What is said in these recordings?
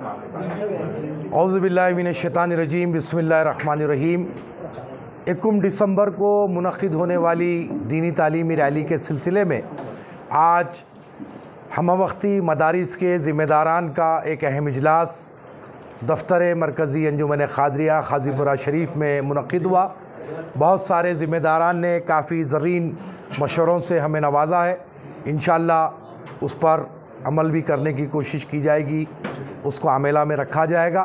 औज़ुबिल्लाहि मिनश्शैतानिर्रजीम बिस्मिल्लाहिर्रहमानिर्रहीम। 21 दिसंबर को मुनक़्क़िद होने वाली दीनी तालीमी रैली के सिलसिले में आज हमवक्ती मदारिस के ज़िम्मेदारान का एक अहम इजलास दफ्तर मरकज़ी अंजुमन ख़ादरिया ख़ाज़ीपुरा शरीफ में मुनक़्क़िद हुआ। बहुत सारे ज़िम्मेदारान ने काफ़ी ज़रीन मशवरों से हमें नवाजा है। इंशाअल्लाह उस पर अमल भी करने की कोशिश की जाएगी, उसको अमला में रखा जाएगा।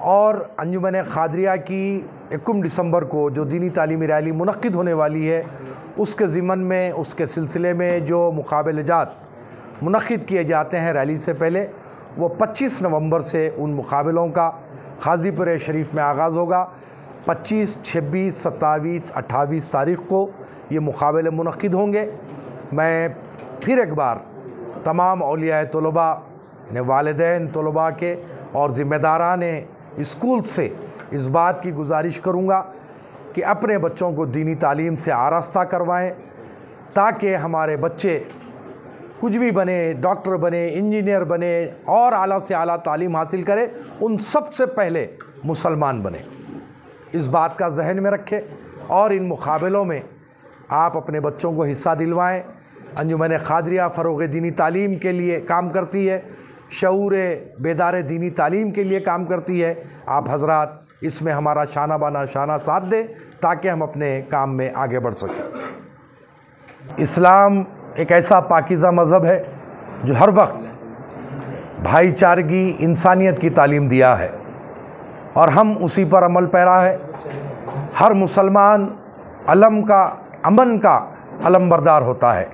और अंजुमन ख़ादरिया की 21 दिसंबर को जो दीनी तालीमी रैली मुनक़्क़िद होने वाली है, उसके ज़िमन में उसके सिलसिले में जो मुक़ाबलात मुनक़्क़िद किए जाते हैं रैली से पहले, वो 25 नवंबर से उन मुक़ाबलों का ख़ाज़ीपुर शरीफ में आगाज़ होगा। 25, 26, 27, 28 तारीख़ को ये मुक़ाबले मुनक़्क़िद होंगे। मैं फिर एक बार तमाम औलिया तलबा ने वालिदैन तलबा के और ज़िम्मेदारान स्कूल से इस बात की गुजारिश करूँगा कि अपने बच्चों को दीनी तालीम से आरास्ता करवाएं, ताकि हमारे बच्चे कुछ भी बने, डॉक्टर बने, इंजीनियर बने और आला से आला तालीम हासिल करें, उन सबसे पहले मुसलमान बने। इस बात का जहन में रखें और इन मुक़ाबलों में आप अपने बच्चों को हिस्सा दिलवाएं। अंजुमन ख़ादरिया फ़रोग़ दीनी तालीम के लिए काम करती है, शऊर बेदार दीनी तालीम के लिए काम करती है। आप हज़रात इसमें हमारा शाना बाना शाना साथ दें ताकि हम अपने काम में आगे बढ़ सकें। इस्लाम एक ऐसा पाकीज़ा मज़हब है जो हर वक्त भाईचारगी, इंसानियत की तालीम दिया है और हम उसी पर अमल पैरा है। हर मुसलमान अमन का अलमबरदार होता है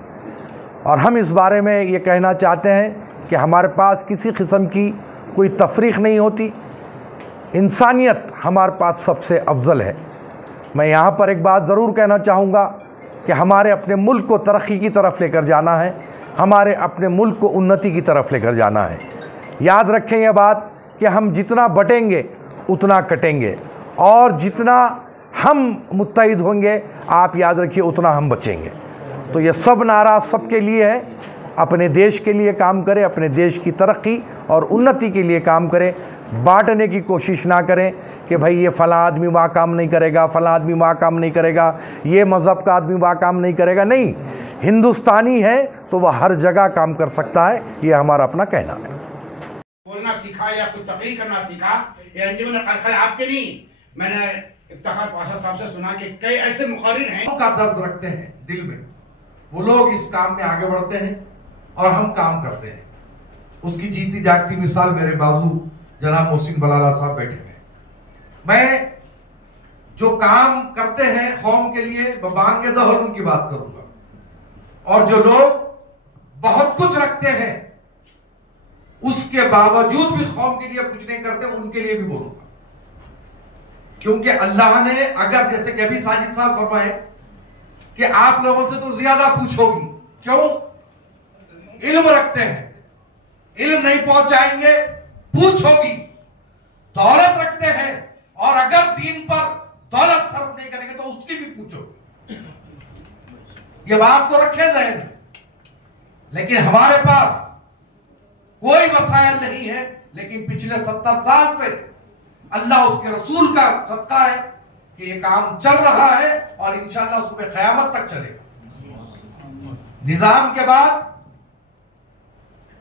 और हम इस बारे में ये कहना चाहते हैं कि हमारे पास किसी किस्म की कोई तफरीक़ नहीं होती। इंसानियत हमारे पास सबसे अफजल है। मैं यहाँ पर एक बात ज़रूर कहना चाहूँगा कि हमारे अपने मुल्क को तरक्की की तरफ लेकर जाना है, हमारे अपने मुल्क को उन्नति की तरफ लेकर जाना है। याद रखें यह बात कि हम जितना बटेंगे उतना कटेंगे और जितना हम मुत्तहिद होंगे, आप याद रखिए, उतना हम बचेंगे। तो ये सब नारा सबके लिए है। अपने देश के लिए काम करें, अपने देश की तरक्की और उन्नति के लिए काम करें। बांटने की कोशिश ना करें कि भाई ये फ़लाँ आदमी वहाँ काम नहीं करेगा, फ़लाँ आदमी वहाँ काम नहीं करेगा, ये मज़हब का आदमी वहाँ काम नहीं करेगा। नहीं, हिंदुस्तानी है तो वह हर जगह काम कर सकता है। ये हमारा अपना कहना है। बोलना सीखा या कुछ तकरीर करना सीखा, ये अंजुमन ख़ादरिया आपके नहीं। मैंने इफ्तिखार पाशा साहब से सुना कि कई ऐसे मुक़र्रिर हैं का दर्द रखते हैं दिल में, वो लोग इस काम में आगे बढ़ते हैं और हम काम करते हैं। उसकी जीती जागती मिसाल मेरे बाजू जनाब मोहसिन बलाला साहब बैठे हैं। मैं जो काम करते हैं कौम के लिए बांगे दहर उनकी बात करूंगा, और जो लोग बहुत कुछ रखते हैं उसके बावजूद भी कौम के लिए कुछ नहीं करते, उनके लिए भी बोलूंगा। क्योंकि अल्लाह ने, अगर जैसे कि अभी साजिद साहब फरमाए कि आप लोगों से तो ज्यादा पूछोगी, क्यों? इल्म रखते हैं, इल्म नहीं पहुंचाएंगे, पूछोगी। दौलत रखते हैं और अगर दीन पर दौलत सर्फ नहीं करेंगे तो उसकी भी पूछोगी। ये बात तो रखे जहन में। लेकिन हमारे पास कोई वसायल नहीं है, लेकिन पिछले 70 साल से अल्लाह उसके रसूल का सदका है कि ये काम चल रहा है और इंशाअल्लाह सुबह क़यामत तक चलेगा। निजाम के बाद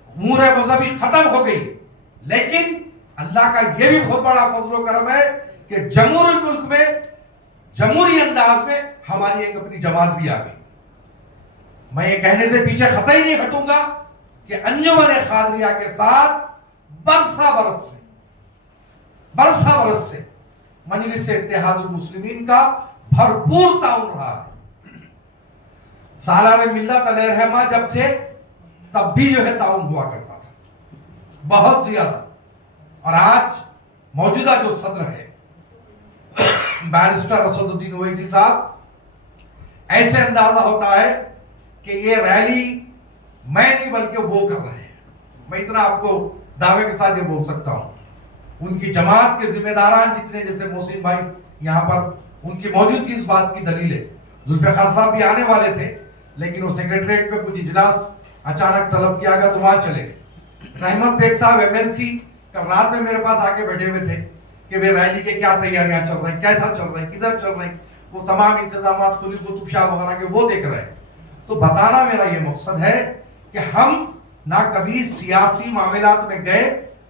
उमूर मज़हबी खत्म हो गई, लेकिन अल्लाह का यह भी बहुत बड़ा फजल करम है कि जमहूरी मुल्क में, जमहूरी अंदाज में हमारी एक अपनी जमात भी आ गई। मैं ये कहने से पीछे कतई नहीं हटूंगा कि अंजुमन ख़ादरिया के साथ बरसा बरस से मजलिस इत्तेहादुल मुस्लिमीन का भरपूर ताउन रहा है। सालार मिल्लत अलैहिर्रहमा जब थे तब भी जो है ताउन हुआ करता था, बहुत ज्यादा। और आज मौजूदा जो सदर है बैरिस्टर असदुद्दीन ओवैसी साहब, ऐसे अंदाजा होता है कि ये रैली मैं नहीं बल्कि वो कर रहे हैं। मैं इतना आपको दावे के साथ ये बोल सकता हूं। उनकी जमात के जिम्मेदारान जितने, जैसे मोहसिन भाई यहाँ पर, उनकी मौजूदगी इस बात की दलील है। जुल्फ़िकार साहब भी आने वाले थे, लेकिन वो सेक्रेटरीट पे कुछ इजलास अचानक तलब किया गया तो वहां चले गए। रहमत बेग साहब MLC कल रात में मेरे पास आके बैठे हुए थे कि भाई रैली के क्या तैयारियां चल रही हैं, कैसा चल रहे हैं, किधर चल रहे हैं, वो तमाम इंतजाम खुली कुतुब शाह वगैरह के वो देख रहे हैं। तो बताना मेरा ये मकसद है कि हम ना कभी सियासी मामलात में गए,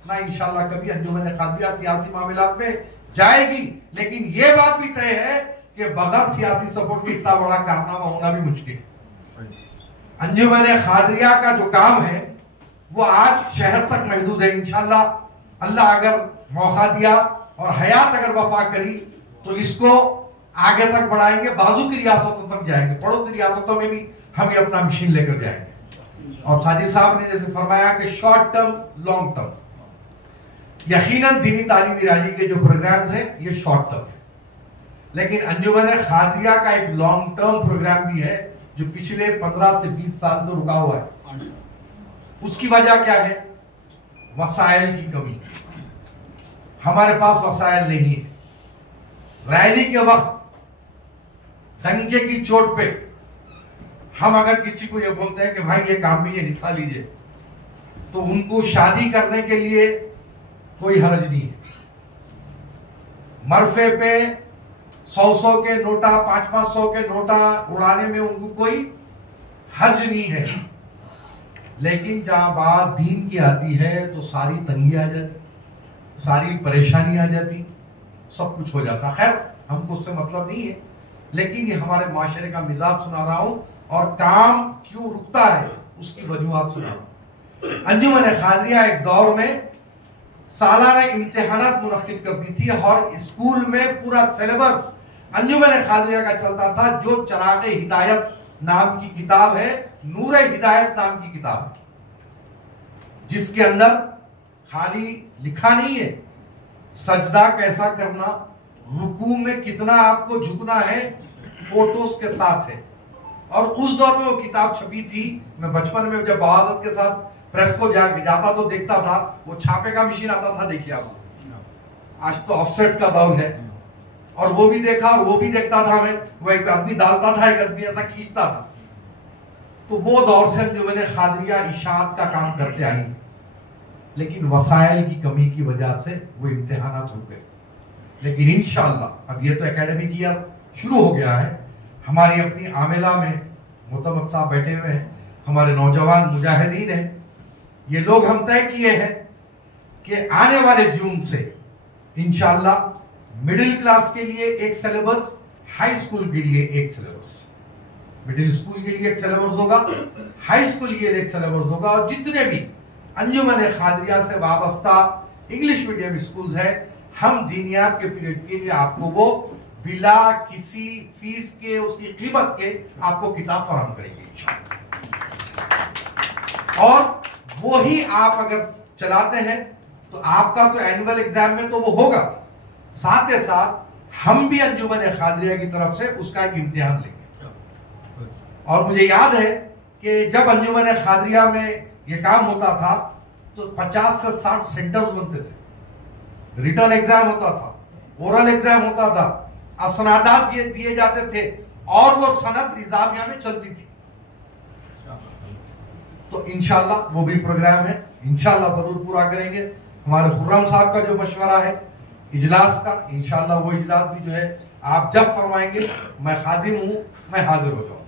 ना इंशाल्लाह कभी अंजुमन कादिया सियासी मामलात में जाएगी, लेकिन ये बात भी तय है कि बगैर सियासी सपोर्ट के इतना बड़ा कारनामा होना भी मुश्किल है। अंजुमन कादिया का जो काम है वो आज शहर तक महदूद है। इंशाल्लाह अल्लाह अगर मौका दिया और हयात अगर वफा करी तो इसको आगे तक बढ़ाएंगे, बाजू की रियासतों तक जाएंगे, पड़ोसी रियासतों में भी हम ये अपना मिशन लेकर जाएंगे। और साजिद साहब ने जैसे फरमाया कि शॉर्ट टर्म लॉन्ग टर्म, यकीनन दीनी तालीमी रैली के जो प्रोग्राम्स हैं ये शॉर्ट टर्म है, लेकिन अंजुमन कादिया का एक लॉन्ग टर्म प्रोग्राम भी है जो पिछले 15 से 20 साल से रुका हुआ है। उसकी वजह क्या है? वसाइल की कमी। हमारे पास वसाइल नहीं है। रैली के वक्त डंके की चोट पे हम अगर किसी को ये बोलते हैं कि भाई ये काम में ये हिस्सा लीजिए, तो उनको शादी करने के लिए कोई हर्ज नहीं है। मरफे पे 100 के नोटा, 500 के नोटा उड़ाने में उनको कोई हर्ज नहीं है। लेकिन जहां बात दीन की आती है तो सारी तंगी आ जाती, सारी परेशानी आ जाती, सब कुछ हो जाता। खैर हमको उससे मतलब नहीं है, लेकिन ये हमारे माशरे का मिजाज सुना रहा हूं और काम क्यों रुकता है उसकी वजूहात सुना रहा हूं। अंजुमन कादिया एक दौर में सालाना इम्तिहानात मुनक्किद करती थी और स्कूल में पूरा सिलेबस अंजुमन कादिया का चलता था, जो चराग़ हिदायत नाम की किताब है, नूर हिदायत नाम की किताब है, जिसके अंदर खाली लिखा नहीं है सजदा कैसा करना, रुकू में कितना आपको झुकना है, फोटोज के साथ है। और उस दौर में वो किताब छपी थी। मैं बचपन में जब बहादुर के साथ प्रेस को जाता तो देखता था, वो छापे का मशीन आता था, देखिए आप, आज तो ऑफसेट का दौर है, और वो भी देखा और वो भी देखता था। मैं वो एक आदमी डालता था, एक आदमी ऐसा खींचता था। तो वो दौर से अंजुमन कादिया इशाअत का काम करते आई, लेकिन वसाइल की कमी की वजह से वो इम्तिहानात हो गए। लेकिन इंशाअल्लाह अब ये तो एकेडमिक ईयर शुरू हो गया है, हमारी अपनी आमिला में मोतमद साहब बैठे हुए हैं, हमारे नौजवान मुजाहिदीन हैं, ये लोग हम तय किए हैं कि आने वाले जून से इंशाअल्लाह मिडिल क्लास के लिए एक सिलेबस, हाई स्कूल के लिए एक सिलेबस, मिडिल स्कूल के लिए एक सिलेबस होगा, हाई स्कूल के लिए एक सिलेबस होगा, और जितने भी अंजुमन कादिया से वाबस्ता इंग्लिश मीडियम स्कूल है, हम दीनियात के पीरियड के लिए आपको वो बिला किसी फीस के, उसकी कीमत के आपको किताब फराहम करेंगे इंशाअल्लाह। और वो ही आप अगर चलाते हैं तो आपका तो एनुअल एग्जाम में तो वो होगा, साथ ही साथ हम भी अंजुमन कादिया की तरफ से उसका एक इम्तिहान लेंगे। और मुझे याद है कि जब अंजुमन कादिया में ये काम होता था तो 50 से 60 सेंटर्स बनते थे, रिटर्न एग्जाम होता था, ओरल एग्जाम होता था, असनादात दिए जाते थे, और वो सनद निजामिया में चलती थी। तो इंशाल्लाह वो भी प्रोग्राम है, इंशाल्लाह जरूर पूरा करेंगे। हमारे खुर्रम साहब का जो मशवरा है इजलास का, इंशाल्लाह वो इजलास भी जो है आप जब फरमाएंगे, मैं खादिम हूं, मैं हाजिर हो जाऊंगा।